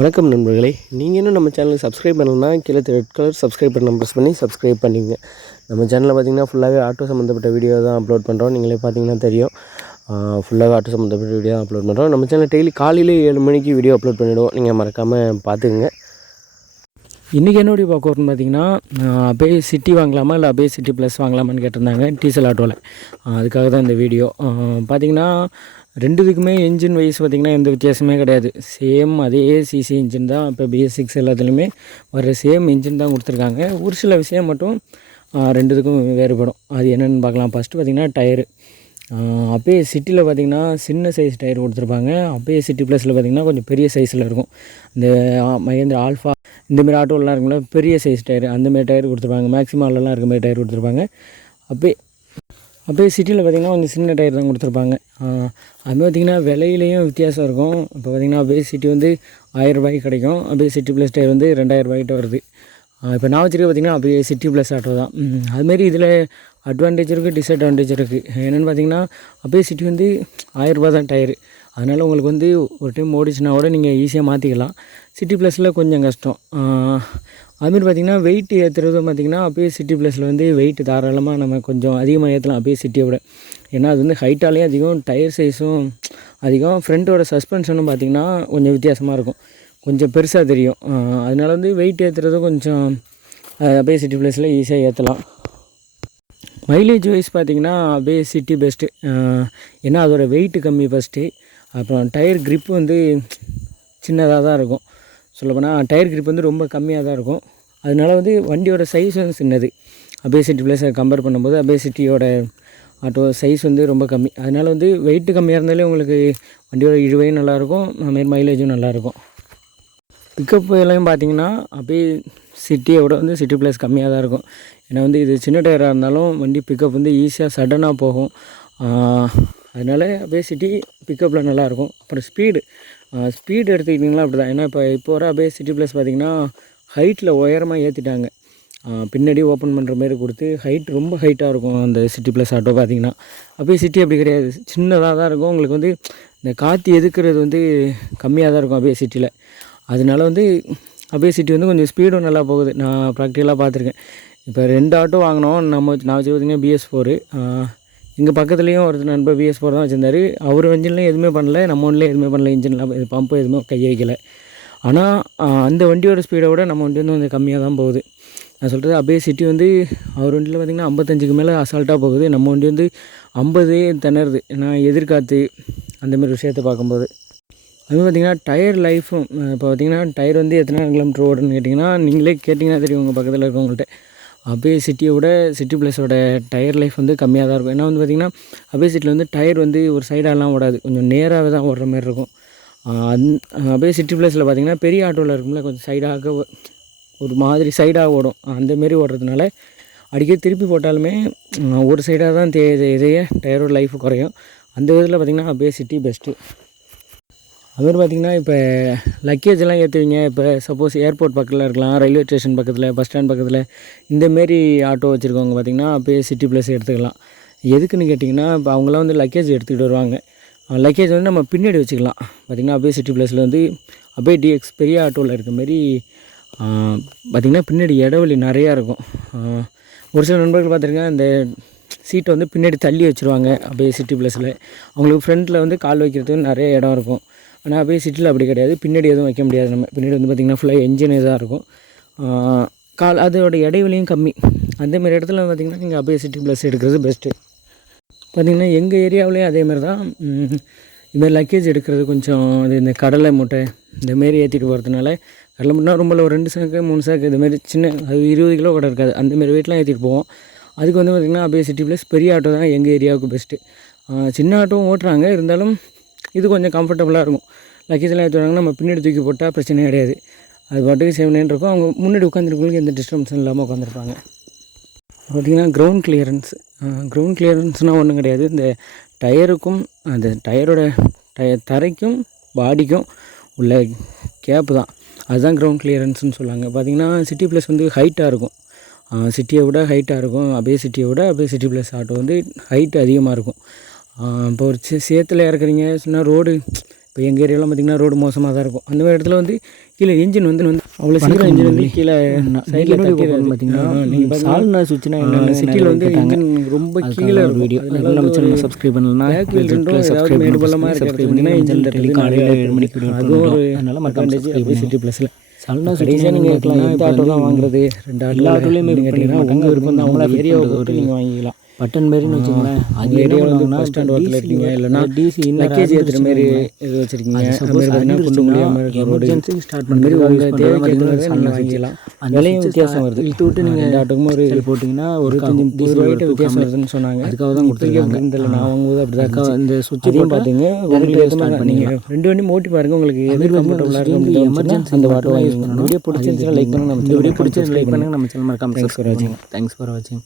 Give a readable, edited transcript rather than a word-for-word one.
வணக்கம் நண்பர்களே, நீங்கள் இன்னும் நம்ம சேனலுக்கு சப்ஸ்கிரைப் பண்ணலன்னா கீழே red colour subscribe button press பண்ணி சப்ஸ்கிரைப் பண்ணிக்கங்க. நம்ம சேனலில் பார்த்திங்கன்னா ஃபுல்லாகவே ஆட்டோ சம்மந்தப்பட்ட வீடியோ தான் அப்லோட் பண்ணுறோம். நீங்களே பார்த்தீங்கன்னா தெரியும். ஃபுல்லாகவே ஆட்டோ சம்மந்தப்பட்ட வீடியோ தான் அப்லோட் பண்ணுறோம். நம்ம சேனல் டெய்லி காலையில் 7 மணிக்கு வீடியோ அப்லோட் பண்ணிவிடுவோம். நீங்கள் மறக்காமல் பார்த்துக்குங்க. இன்றைக்கி என்ன வீடியோ பார்க்க வரணும்னு பார்த்தீங்கன்னா, அப்படியே சிட்டி வாங்கலாமா இல்லை அப்படியே சிட்டி ப்ளஸ் வாங்கலாமான்னு கேட்டிருந்தாங்க டீசல் ஆட்டோவில். அதுக்காக தான் இந்த வீடியோ. பார்த்திங்கன்னா ரெண்டுத்துக்குமே என்ஜின் வைஸ் பார்த்திங்கன்னா எந்த வித்தியாசமே கிடையாது. சேம் அதே சிசி இன்ஜின் தான். இப்போ BS6 எல்லாத்துலேயுமே வர சேம் இன்ஜின் தான் கொடுத்துருக்காங்க. ஒரு சில விஷயம் மட்டும் ரெண்டுத்துக்கும் வேறுபடும். அது என்னென்னு பார்க்கலாம். ஃபஸ்ட்டு பார்த்திங்கன்னா டயரு. அப்பயே சிட்டியில் பார்த்திங்கன்னா சின்ன சைஸ் டயர் கொடுத்துருப்பாங்க. அப்பயே சிட்டி ப்ளஸில் பார்த்திங்கன்னா கொஞ்சம் பெரிய சைஸில் இருக்கும். இந்த மகேந்திரா ஆல்ஃபா இந்தமாரி ஆட்டோலாம் இருக்கும்ல, பெரிய சைஸ் டயர், அந்தமாரி டயர் கொடுத்துருப்பாங்க. மேக்ஸிமாலலாம் இருக்க மாதிரி டயர் கொடுத்துருப்பாங்க. அப்படியே சிட்டியில் பார்த்திங்கன்னா கொஞ்சம் சின்ன டயர் தான் கொடுத்துருப்பாங்க. அதுமாதிரி பார்த்திங்கன்னா விலையிலையும் வித்தியாசம் இருக்கும். இப்போ பார்த்திங்கன்னா அப்படியே சிட்டி வந்து 1000 ரூபாய்க்கு கிடைக்கும். அப்படியே சிட்டி ப்ளஸ் டயர் வந்து 2000 ரூபாய்க்கிட்ட வருது. இப்போ நான் வச்சுருக்க பார்த்திங்கன்னா அப்படியே சிட்டி ப்ளஸ் ஆட்டோ தான். அதுமாரி இதில் அட்வான்டேஜ் இருக்குது, டிஸ்அட்வான்டேஜ் இருக்குது. என்னென்னு பார்த்திங்கன்னா அப்படியே சிட்டி வந்து 1000 ரூபா தான் டயரு. அதனால் உங்களுக்கு வந்து ஒரு டைம் ஓடிச்சுனா கூட நீங்கள் ஈஸியாக மாற்றிக்கலாம். சிட்டி ப்ளஸில் கொஞ்சம் கஷ்டம். அதுமாரி பார்த்திங்கன்னா வெயிட் ஏற்றுறதும் பார்த்திங்கன்னா அப்படியே சிட்டி ப்ளஸில் வந்து வெயிட் தாராளமாக நம்ம கொஞ்சம் அதிகமாக ஏற்றலாம் அப்படியே சிட்டியை விட. ஏன்னா அது வந்து ஹைட்டாலேயும் அதிகம், டயர் சைஸும் அதிகம், ஃப்ரண்ட்டோட சஸ்பென்ஷனும் பார்த்திங்கன்னா கொஞ்சம் வித்தியாசமாக இருக்கும், கொஞ்சம் பெருசாக தெரியும். அதனால வந்து வெயிட் ஏற்றுறதும் கொஞ்சம் அப்படியே சிட்டி ப்ளஸில் ஈஸியாக ஏற்றலாம். மைலேஜ் வைஸ் பார்த்திங்கன்னா அப்படியே சிட்டி பெஸ்ட்டு. ஏன்னா அதோடய வெயிட்டு கம்மி ஃபஸ்ட்டு. அப்புறம் டயர் க்ரிப் வந்து சின்னதாக தான் இருக்கும். சொல்லப்போனால் டயர் க்ரிப் வந்து ரொம்ப கம்மியாக தான் இருக்கும். அதனால வந்து வண்டியோட சைஸ் வந்து சின்னது. அப்படியே சிட்டி ப்ளஸை கம்பேர் பண்ணும்போது அப்படியே சிட்டியோட ஆட்டோ சைஸ் வந்து ரொம்ப கம்மி. அதனால் வந்து வெயிட்டு கம்மியாக இருந்தாலே உங்களுக்கு வண்டியோட இழுவையும் நல்லாயிருக்கும், அதுமாரி மைலேஜும் நல்லாயிருக்கும். பிக்கப் எல்லாம் பார்த்திங்கன்னா அப்படியே சிட்டியை விட வந்து சிட்டி ப்ளஸ் கம்மியாக தான் இருக்கும். ஏன்னா வந்து இது சின்ன டயராக இருந்தாலும் வண்டி பிக்கப் வந்து ஈஸியாக சடனாக போகும். அதனால் அப்படியே சிட்டி பிக்கப்பில் நல்லாயிருக்கும். அப்புறம் ஸ்பீடு எடுத்துக்கிட்டிங்கன்னா அப்படி தான். ஏன்னா இப்போ வர அப்படியே சிட்டி ப்ளஸ் பார்த்திங்கன்னா ஹைட்டில் உயரமாக ஏற்றிட்டாங்க. பின்னாடி ஓப்பன் பண்ணுற மாரி கொடுத்து ஹைட் ரொம்ப ஹைட்டாக இருக்கும் அந்த சிட்டி ப்ளஸ் ஆட்டோ பார்த்திங்கன்னா. அப்படியே சிட்டி அப்படி கிடையாது, சின்னதாக தான் இருக்கும். உங்களுக்கு வந்து இந்த காற்று எதுக்கிறது வந்து கம்மியாக தான் இருக்கும் அப்படியே சிட்டியில். அதனால வந்து அப்படியே சிட்டி வந்து கொஞ்சம் ஸ்பீடும் நல்லா போகுது. நான் ப்ராக்டிக்கலாக பார்த்துருக்கேன். இப்போ 2 ஆட்டோ வாங்கினோம். நான் வச்சு பார்த்திங்கன்னா BS4. எங்கள் பக்கத்துலேயும் ஒரு நண்பர் BS4 தான் வச்சுருந்தார். அவர் இன்ஜின்லேயும் எதுவுமே பண்ணல, நம்ம ஒன்றுலேயும் எதுவுமே பண்ணல, இன்ஜின்லாம் பம்பு எதுவுமே கை வைக்கலை. ஆனால் அந்த வண்டியோட ஸ்பீடை விட நம்ம வண்டி வந்து கொஞ்சம் கம்மியாக தான் போகுது. நான் சொல்கிறது அப்படியே சிட்டி வந்து அவர் வண்டியில் பார்த்திங்கன்னா 55க்கு மேலே அசால்ட்டாக போகுது. நம்ம வண்டி வந்து 50 திணறுது. நான் எதிர்காற்று அந்தமாரி விஷயத்தை பார்க்கும்போது அதுவும் பார்த்திங்கன்னா டயர் லைஃபும் இப்போ பார்த்திங்கன்னா டயர் வந்து எத்தனை கிலோமீட்டர் ஓடுன்னு கேட்டிங்கன்னா நீங்களே கேட்டிங்கன்னா தெரியும் உங்கள் பக்கத்தில் இருக்கவங்கள்ட்ட. அப்படியே சிட்டியை விட சிட்டி ப்ளஸோட டயர் லைஃப் வந்து கம்மியாக தான் இருக்கும். ஏன்னா வந்து பார்த்திங்கன்னா அப்படியே சிட்டியில் வந்து டயர் வந்து ஒரு சைடாலாம் ஓடாது, கொஞ்சம் நேராகவே தான் ஓடுற மாதிரி இருக்கும். அப்படியே சிட்டி ப்ளஸில் பார்த்திங்கன்னா பெரிய ஆட்டோவில் இருக்கும்ல, கொஞ்சம் சைடாக ஒரு மாதிரி சைடாக ஓடும். அந்தமாரி ஓடுறதுனால அடிக்கடி திருப்பி போட்டாலுமே ஒரு சைடாக தான் இதையே டயரோட லைஃப் குறையும். அந்த விதத்தில் பார்த்திங்கன்னா அப்படியே சிட்டி பெஸ்ட்டு. அதுமாதிரி பார்த்திங்கன்னா இப்போ லக்கேஜெல்லாம் ஏற்றுவீங்க. இப்போ சப்போஸ் ஏர்போர்ட் பக்கத்தில் இருக்கலாம், ரயில்வே ஸ்டேஷன் பக்கத்தில், பஸ் ஸ்டாண்ட் பக்கத்தில் இந்தமாரி ஆட்டோ வச்சுருக்கவங்க பார்த்திங்கன்னா அப்படியே சிட்டி ப்ளஸ் எடுத்துக்கலாம். எதுக்குன்னு கேட்டிங்கன்னா இப்போ அவங்களாம் வந்து லக்கேஜ் எடுத்துக்கிட்டு வருவாங்க. லக்கேஜ் வந்து நம்ம பின்னாடி வச்சுக்கலாம். பார்த்திங்கன்னா அப்படியே சிட்டி ப்ளஸில் வந்து அப்படியே DX பெரிய ஆட்டோவில் இருக்க மாரி பார்த்திங்கன்னா பின்னாடி இடைவெளி நிறையா இருக்கும். ஒரு சில நண்பர்கள் பார்த்துருக்கேன், இந்த சீட்டை வந்து பின்னாடி தள்ளி வச்சுருவாங்க. அப்படியே சிட்டி ப்ளஸில் அவங்களுக்கு ஃப்ரண்ட்டில் வந்து கால் வைக்கிறதுக்கு நிறைய இடம் இருக்கும். ஆனால் அப்படியே சிட்டியில் அப்படி கிடையாது, பின்னாடி எதுவும் வைக்க முடியாது. நம்ம பின்னாடி வந்து பார்த்திங்கன்னா ஃபுல்லாக என்ஜினே தான் இருக்கும். அதோட இடைவெளியும் கம்மி. அந்தமாரி இடத்துல பார்த்திங்கன்னா நீங்கள் அப்படியே சிட்டி ப்ளஸ் எடுக்கிறது பெஸ்ட்டு. பார்த்திங்கன்னா எங்கள் ஏரியாவிலேயும் அதேமாதிரி தான். இதுமாதிரி லக்கேஜ் எடுக்கிறது கொஞ்சம் இந்த கடலை மூட்டை இந்தமாரி ஏற்றிட்டு போகிறதுனால, கடலை மூட்டைனா ரொம்ப ஒரு 2 சாக்கு 3 சாக்கு இதுமாரி சின்ன, அது 20 கிலோ கூட இருக்காது, அந்தமாரி வெயிட்லாம் ஏற்றிட்டு போவோம். அதுக்கு வந்து பார்த்திங்கன்னா அப்படியே சிட்டி ப்ளஸ் பெரிய ஆட்டோ தான் எங்கள் ஏரியாவுக்கு பெஸ்ட்டு. சின்ன ஆட்டோவும் ஓட்டுறாங்க, இருந்தாலும் இது கொஞ்சம் கம்ஃபர்டபுளாக இருக்கும். லக்கேஜெல்லாம் ஏற்றுவாங்கன்னா நம்ம பின்னாடி தூக்கி போட்டால் பிரச்சனையே கிடையாது. அது பாட்டுக்கு சேவனேன்னு இருக்கும். அவங்க முன்னாடி உட்காந்துருக்கவங்களுக்கு எந்த டிஸ்டர்பன்ஸும் இல்லாமல் உட்காந்துருப்பாங்க. பார்த்திங்கன்னா கிரவுண்ட் கிளியரன்ஸ்னால் ஒன்றும் கிடையாது. இந்த டயருக்கும் அந்த டயரோட தரைக்கும் பாடிக்கும் உள்ள கேப்பு தான், அதுதான் கிரவுண்ட் கிளியரன்ஸ்னு சொல்லுவாங்க. பார்த்திங்கன்னா சிட்டி ப்ளஸ் வந்து ஹைட்டாக இருக்கும், சிட்டியை விட ஹைட்டாக இருக்கும். அப்படியே சிட்டியை விட அப்படியே சிட்டி ப்ளஸ் ஆட்டோ வந்து ஹைட் அதிகமாக இருக்கும். இப்போ ஒரு சேத்துல இறக்குறீங்க சொன்னால் ரோடு இப்போ எங்கள் ஏரியாவில் பார்த்திங்கன்னா ரோடு மோசமாக தான் இருக்கும். அந்த மாதிரி இடத்துல வந்து கீழே இன்ஜின் வந்து அவ்வளோ சீக்கிரம் இன்ஜின் வந்து கீழே சைடில் பார்த்தீங்கன்னா நீங்கள் சால்னா சுவிட்ச்னா என்ன சிட்டியில் வந்து இன்ஜின் ரொம்ப கீழே ஒரு வீடியோ நம்ம சேனல் சப்ஸ்கிரைப் பண்ணலன்னா ஏதாவது மேடுபள்ளமாக இருக்கிறதுனா இன்ஜின் தட்டி காலையில் 7 மணிக்கு அதுவும் ஒரு நல்ல அட்வான்டேஜ் அப்படி சிட்டி ப்ளஸில் சால்னா கடைசியாக நீங்கள் கேட்கலாம் எந்த ஆட்டோ தான் வாங்குறது 2 ஆட்டோ எல்லா ஆட்டோலையுமே கேட்டிங்கன்னா உங்கள் விருப்பம் தான் அவங்கள ஏரியாவை பொறுத்து நீங்கள் வாங்கிக்கலாம். பட்டன் மாரின்னு வச்சுக்கோங்களேன். அது ஏரியாவில் வந்து பஸ் ஸ்டாண்ட் ஓரத்தில் இருக்கீங்க இல்லைனா டிசி லக்கேஜ் ஏற்றுற மாரி இது வச்சுருக்கீங்க. சப்போஸ் குண்டு முடியாமல் எமர்ஜென்சி ஸ்டார்ட் பண்ணுற மாதிரி உங்கள் தேவைக்கு ஏற்ற மாதிரி நீங்கள் வாங்கிக்கலாம். விலையும் வித்தியாசம் வருது. இழுத்து விட்டு நீங்கள் 2 ஆட்டோக்கும் ஒரு போட்டிங்கன்னா ஒரு 30 ரூபாய்ட்டு வித்தியாசம் வருதுன்னு சொன்னாங்க. அதுக்காக தான் கொடுத்துருக்காங்க. நான் வாங்கும்போது அப்படி தான் இந்த சுவிட்சையும் பார்த்தீங்க உங்களுக்கு ஸ்டார்ட் பண்ணிங்க 2 வண்டியும் ஓட்டி பாருங்கள். உங்களுக்கு எது கம்ஃபர்டபுளாக இருக்கும் எமர்ஜென்சி அந்த ஆட்டோ யூஸ் பண்ணணும். வீடியோ பிடிச்சிருந்துச்சுன்னா லைக் பண்ணுங்கள். நம்ம வீடியோ பிடிச்சிருந்து லைக் பண்ணுங்கள். நம்ம சேனல் மறக்காம தேங்க்ஸ் ஃபார் வாட்சிங்.